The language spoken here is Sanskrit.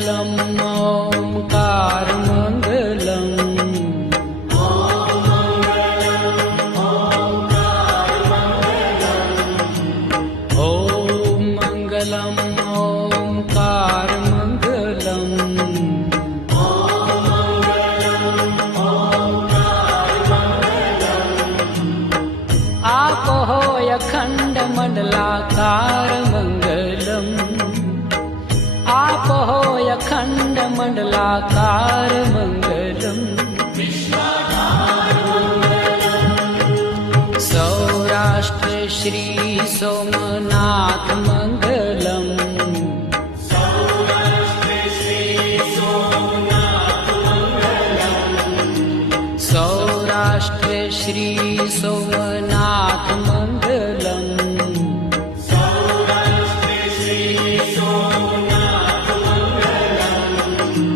मङ्गलम् ओङ्कारमङ्गलम् ॐ मङ्गलम् ओङ्कारमङ्गलम् आपो अखण्डमण्डलाकारमङ्गलम् आपो अखण्डमण्डलाकारमङ्गलम् सौराष्ट्र श्री सोमनाथ